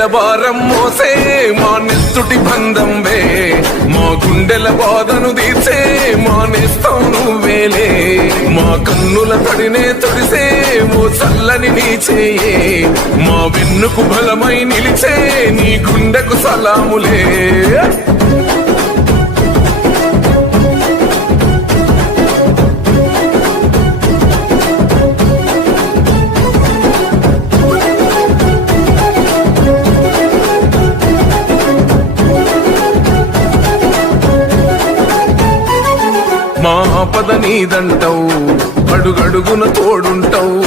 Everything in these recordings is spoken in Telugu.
బస్తీల భారం మోసే మా నెత్తుటి బంధంవే మా గుండెల బాధను తీర్చే మా నేస్తం నువ్వేలే మా కన్నుల తడినే తొడిసే ఓ చల్లని నీ చేయే మా వెన్నుకు బలమై నిలిచే నీ గుండెకు సలాములే మా ఆపద నీదంటావు అడుగడుగున తోడుంటావు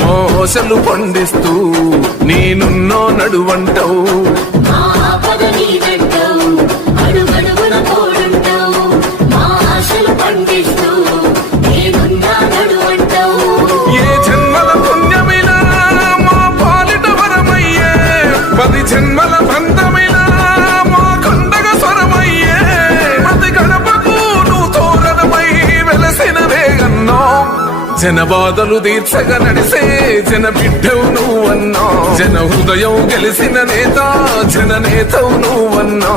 మోసలు పండిస్తూ నేనున్నో నడువంటావు ఏ జన్మల పుణ్యమిలా మా పాలిట వరమయ్యే 10 జన్మల బంధమిలా మా కండగ స్వరమయ్యే ప్రతి గడపకు నువ్వు తోరణమై వెలసినవే అన్నో జన బాధలు తీర్చగా నడిసే జన బిడ్డవు నువ్వన్నా జన హృదయం గెలిసిన నేత జన నేతవు నువ్వన్నా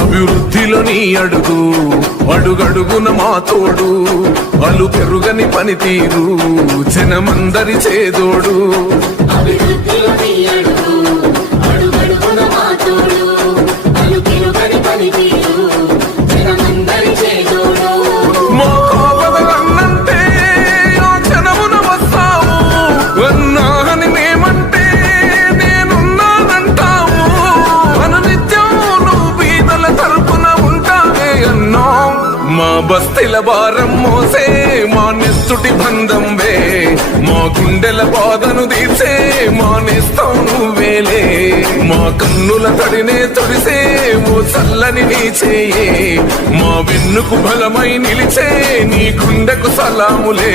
అభివృద్ధిలో నీ అడుగు అడుగడుగున మా తోడు అలు పెరుగని పనితీరు జనమందరి చేదోడు మా కాపదలన్నంటే ఆ జనమున వస్తావు అన్నాని మేమంటే నేనున్నానంటావు అనునిత్యం నువ్వు బీదల తరపున ఉంటావే అన్నా మా బస్తీల భారం మోసే మా నెత్తుటి బంధంవే మా గుండెల బాధను తీర్చే మా నేస్తం నువ్వేలే మా కన్నుల తడినే తొడిసే ఓ చల్లని నీ చేయే మా వెన్నుకు బలమై నిలిచే నీ గుండెకు సలాములే